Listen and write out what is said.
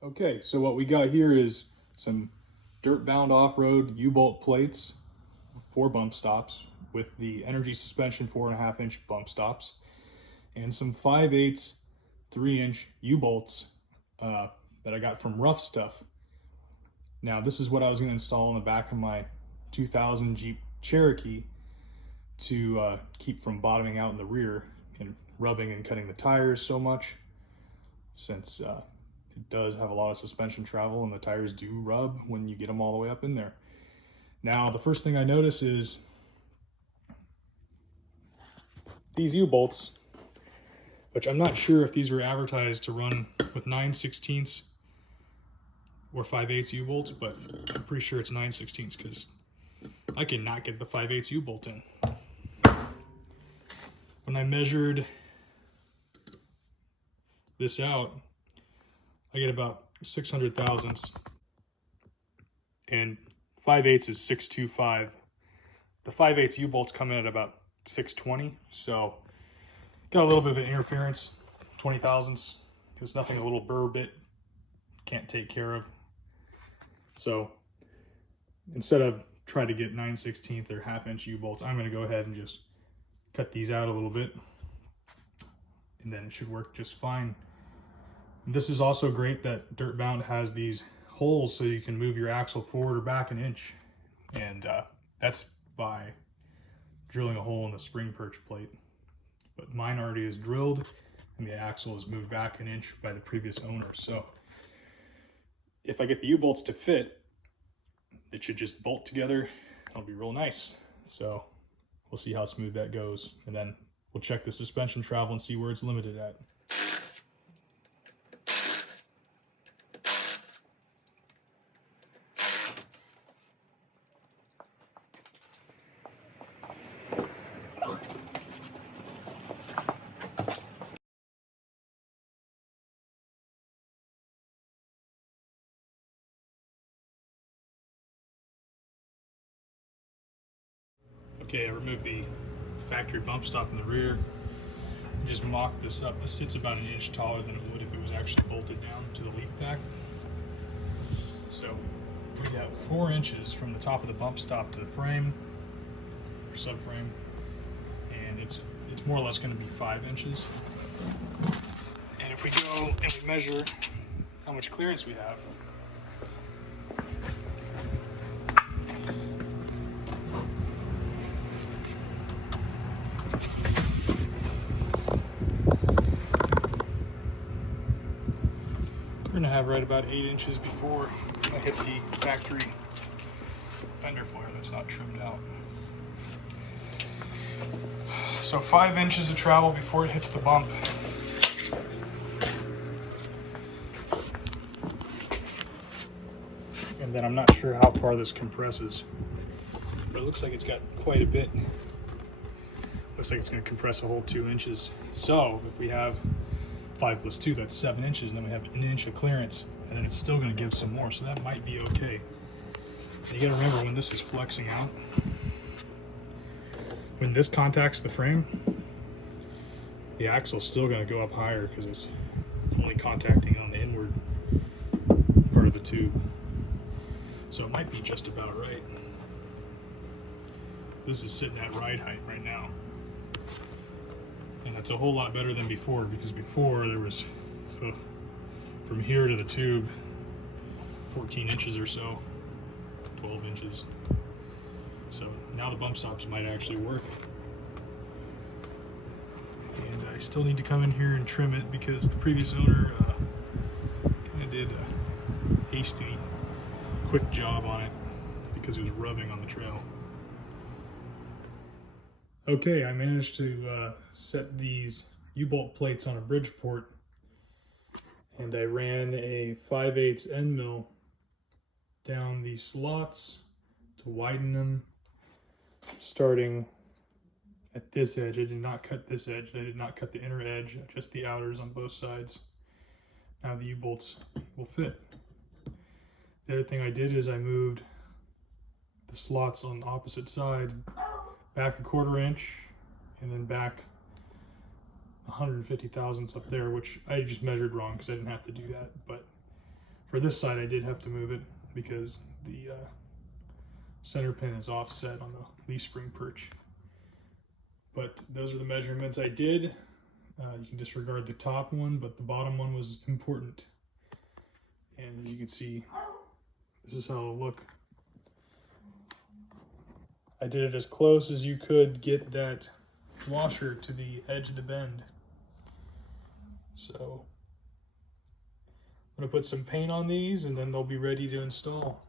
Okay, so what we got here is some dirt-bound off-road U-bolt plates, 4 bump stops with the energy suspension 4.5-inch bump stops, and some 5/8 3-inch U-bolts that I got from Rough Stuff. Now this is what I was going to install on the back of my 2000 Jeep Cherokee to keep from bottoming out in the rear and rubbing and cutting the tires so much, since it does have a lot of suspension travel and the tires do rub when you get them all the way up in there. Now, the first thing I notice is these U-bolts, which I'm not sure if these were advertised to run with 9/16 or 5/8 U-bolts, but I'm pretty sure it's 9/16 because I cannot get the 5/8 U-bolt in. When I measured this out, I get about 600 thousandths, and 5/8 is 625. The 5/8 U-bolts come in at about 620, so got a little bit of an interference, 20 thousandths. There's nothing a little burr bit can't take care of. So instead of trying to get 9/16 or 1/2-inch U-bolts, I'm going to go ahead and just cut these out a little bit, and then it should work just fine. This is also great that DIRTBOUND has these holes so you can move your axle forward or back an inch, and that's by drilling a hole in the spring perch plate. But mine already is drilled and the axle is moved back an inch by the previous owner. So if I get the U-bolts to fit, it should just bolt together. It'll be real nice. So we'll see how smooth that goes, and then we'll check the suspension travel and see where it's limited at. Okay, I removed the factory bump stop in the rear. Just mocked this up. This sits about an inch taller than it would if it was actually bolted down to the leaf pack. So we got 4 inches from the top of the bump stop to the frame, or subframe, and it's more or less going to be 5 inches. And if we go and we measure how much clearance we have, we're going to have right about 8 inches before I hit the factory fender flare that's not trimmed out. So 5 inches of travel before it hits the bump. And then I'm not sure how far this compresses, but it looks like it's got quite a bit. Looks like it's going to compress a whole 2 inches. So if we have 5 plus 2, that's 7 inches, and then we have an inch of clearance, and then it's still going to give some more, so that might be okay. And you got to remember, when this is flexing out, when this contacts the frame, the axle's still going to go up higher because it's only contacting on the inward part of the tube. So it might be just about right. This is sitting at ride height right now. And that's a whole lot better than before, because before there was, from here to the tube, 14 inches or so, 12 inches. So now the bump stops might actually work. And I still need to come in here and trim it because the previous owner kind of did a hasty, quick job on it because it was rubbing on the trail. Okay, I managed to set these U-bolt plates on a Bridgeport, and I ran a 5/8 end mill down the slots to widen them, starting at this edge. I did not cut this edge. I did not cut the inner edge, just the outers on both sides. Now the U-bolts will fit. The other thing I did is I moved the slots on the opposite side back 1/4 inch, and then back 150 thousandths up there, which I just measured wrong because I didn't have to do that, but For this side, I did have to move it because the center pin is offset on the leaf spring perch. But those are the measurements I did. You can disregard the top one, but the bottom one was important. And as you can see, this is how it'll look. I did it as close as you could get that washer to the edge of the bend. So I'm gonna put some paint on these and then they'll be ready to install.